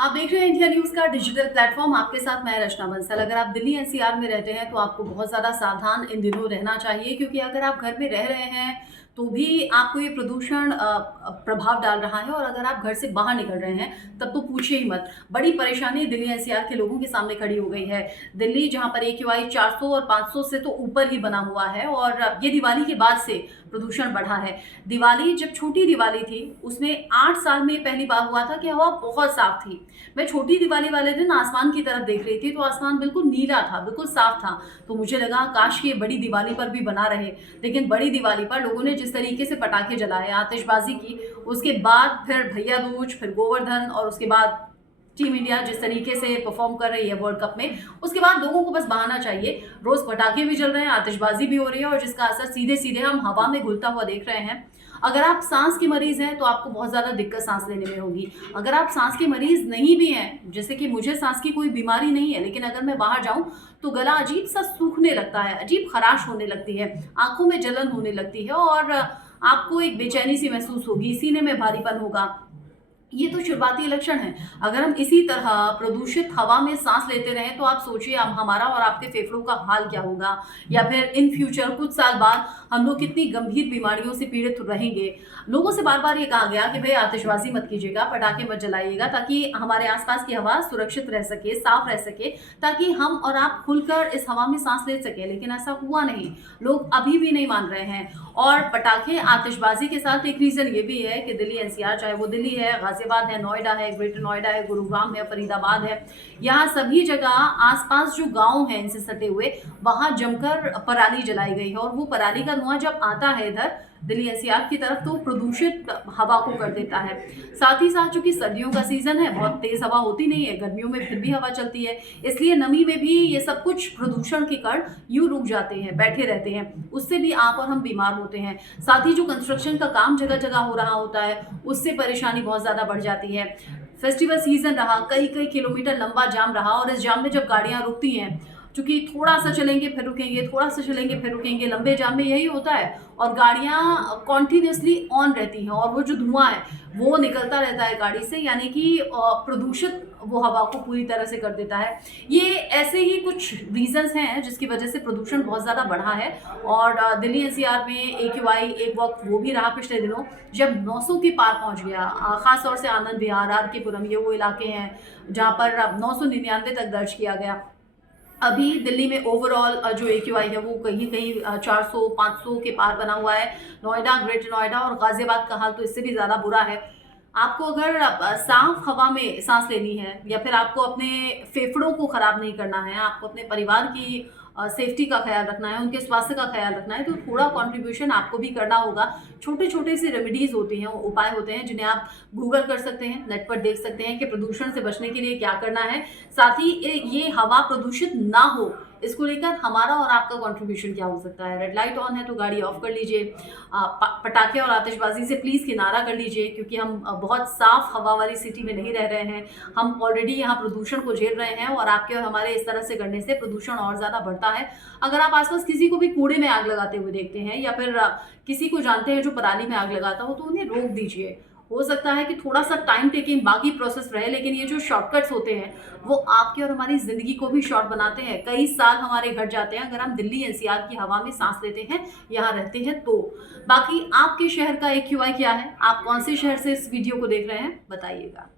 आप देख रहे हैं इंडिया न्यूज का डिजिटल प्लेटफॉर्म। आपके साथ मैं रचना बंसल। अगर आप दिल्ली एनसीआर में रहते हैं तो आपको बहुत ज़्यादा सावधान इन दिनों रहना चाहिए, क्योंकि अगर आप घर में रह रहे हैं तो भी आपको ये प्रदूषण प्रभाव डाल रहा है, और अगर आप घर से बाहर निकल रहे हैं तब तो पूछिए ही मत। बड़ी परेशानी दिल्ली एनसीआर के लोगों के सामने खड़ी हो गई है। दिल्ली जहां पर AQI 400 और 500 से तो ऊपर ही बना हुआ है, और ये दिवाली के बाद से प्रदूषण बढ़ा है। दिवाली जब छोटी दिवाली थी उसमें 8 साल में पहली बार हुआ था कि हवा बहुत साफ थी। मैं छोटी दिवाली वाले दिन आसमान की तरफ देख रही थी तो आसमान बिल्कुल नीला था, बिल्कुल साफ था। तो मुझे लगा काश ये बड़ी दिवाली पर भी बना रहे। लेकिन बड़ी दिवाली पर लोगों ने जिस तरीके से पटाखे जलाए, आतिशबाजी की, उसके बाद फिर भैया दूज, फिर गोवर्धन, और उसके बाद टीम इंडिया जिस तरीके से परफॉर्म कर रही है वर्ल्ड कप में, उसके बाद लोगों को बस बहाना चाहिए। रोज पटाखे भी जल रहे हैं, आतिशबाजी भी हो रही है, और जिसका असर सीधे सीधे हम हवा में घुलता हुआ देख रहे हैं। अगर आप सांस के मरीज हैं तो आपको बहुत ज़्यादा दिक्कत सांस लेने में होगी। अगर आप सांस के मरीज नहीं भी हैं, जैसे कि मुझे सांस की कोई बीमारी नहीं है, लेकिन अगर मैं बाहर जाऊं तो गला अजीब सा सूखने लगता है, अजीब खराश होने लगती है, आंखों में जलन होने लगती है, और आपको एक बेचैनी सी महसूस होगी, सीने में भारीपन होगा। ये तो शुरुआती लक्षण है। अगर हम इसी तरह प्रदूषित हवा में सांस लेते रहें तो आप सोचिए हम हमारा और आपके फेफड़ों का हाल क्या होगा, या फिर इन फ्यूचर कुछ साल बाद हम लोग कितनी गंभीर बीमारियों से पीड़ित रहेंगे। लोगों से बार बार ये कहा गया कि भाई आतिशबाजी मत कीजिएगा, पटाखे मत जलाइएगा, ताकि हमारे आसपास की हवा सुरक्षित रह सके, साफ रह सके, ताकि हम और आप खुलकर इस हवा में सांस ले सके। लेकिन ऐसा हुआ नहीं, लोग अभी भी नहीं मान रहे हैं। और पटाखे आतिशबाजी के साथ एक रीजन ये भी है कि दिल्ली एनसीआर, चाहे वो दिल्ली है, गाजियाबाद है, नोएडा है, ग्रेटर नोएडा है, गुरुग्राम है, फरीदाबाद है, यहाँ सभी जगह आसपास जो गांव हैं इनसे सटे हुए, वहां जमकर पराली जलाई गई है। और वो पराली का धुआं जब आता है इधर दिल्ली एनसीआर की तरफ तो प्रदूषित हवा को कर देता है। साथ ही साथ चूंकि सर्दियों का सीजन है, बहुत तेज हवा होती नहीं है, गर्मियों में फिर भी हवा चलती है, इसलिए नमी में भी ये सब कुछ प्रदूषण के कण यूं रुक जाते हैं, बैठे रहते हैं, उससे भी आप और हम बीमार होते हैं। साथ ही जो कंस्ट्रक्शन का काम जगह जगह हो रहा होता है, उससे परेशानी बहुत ज्यादा बढ़ जाती है। फेस्टिवल सीजन रहा, कई कई किलोमीटर लंबा जाम रहा, और इस जाम में जब गाड़ियां रुकती हैं, चूंकि थोड़ा सा चलेंगे फिर रुकेंगे, थोड़ा सा चलेंगे फिर रुकेंगे, लंबे जाम में यही होता है, और गाड़ियां कॉन्टिन्यूसली ऑन रहती हैं, और वो जो धुआं है वो निकलता रहता है गाड़ी से, यानी कि प्रदूषित वो हवा को पूरी तरह से कर देता है। ये ऐसे ही कुछ रीजंस हैं जिसकी वजह से प्रदूषण बहुत ज़्यादा बढ़ा है। और दिल्ली एनसीआर में AQI एक वक्त वो भी रहा पिछले दिनों जब 900 के पार पहुंच गया। खास तौर से आनंद विहार, RK पुरम, ये वो इलाके हैं जहाँ पर 999 तक दर्ज किया गया। अभी दिल्ली में ओवरऑल जो AQI है वो कहीं कहीं 400 500 के पार बना हुआ है। नोएडा, ग्रेटर नोएडा और गाजियाबाद का हाल तो इससे भी ज़्यादा बुरा है। आपको अगर साफ हवा में सांस लेनी है, या फिर आपको अपने फेफड़ों को खराब नहीं करना है, आपको अपने परिवार की सेफ्टी का ख्याल रखना है, उनके स्वास्थ्य का ख्याल रखना है, तो थोड़ा कंट्रीब्यूशन आपको भी करना होगा। छोटे छोटे से रेमेडीज होती हैं, उपाय होते हैं जिन्हें आप गूगल कर सकते हैं, नेट पर देख सकते हैं कि प्रदूषण से बचने के लिए क्या करना है। साथ ही ये हवा प्रदूषित ना हो, इसको लेकर हमारा और आपका कंट्रीब्यूशन क्या हो सकता है। रेड लाइट ऑन है तो गाड़ी ऑफ कर लीजिए। पटाखे और आतिशबाजी से प्लीज़ किनारा कर लीजिए, क्योंकि हम बहुत साफ हवा वाली सिटी में नहीं रह रहे हैं। हम ऑलरेडी यहाँ प्रदूषण को झेल रहे हैं, और आपके और हमारे इस तरह से करने से प्रदूषण और ज़्यादा बढ़ता है। अगर आप आसपास किसी को भी कूड़े में आग लगाते हुए देखते हैं, या फिर किसी को जानते हैं जो पराली में आग लगाता हो, तो उन्हें रोक दीजिए। हो सकता है कि थोड़ा सा टाइम टेकिंग बाकी प्रोसेस रहे, लेकिन ये जो शॉर्टकट्स होते हैं वो आपकी और हमारी ज़िंदगी को भी शॉर्ट बनाते हैं। कई साल हमारे घट जाते हैं अगर हम दिल्ली एनसीआर की हवा में सांस लेते हैं, यहाँ रहते हैं तो। बाकी आपके शहर का AQI क्या है, आप कौन से शहर से इस वीडियो को देख रहे हैं, बताइएगा।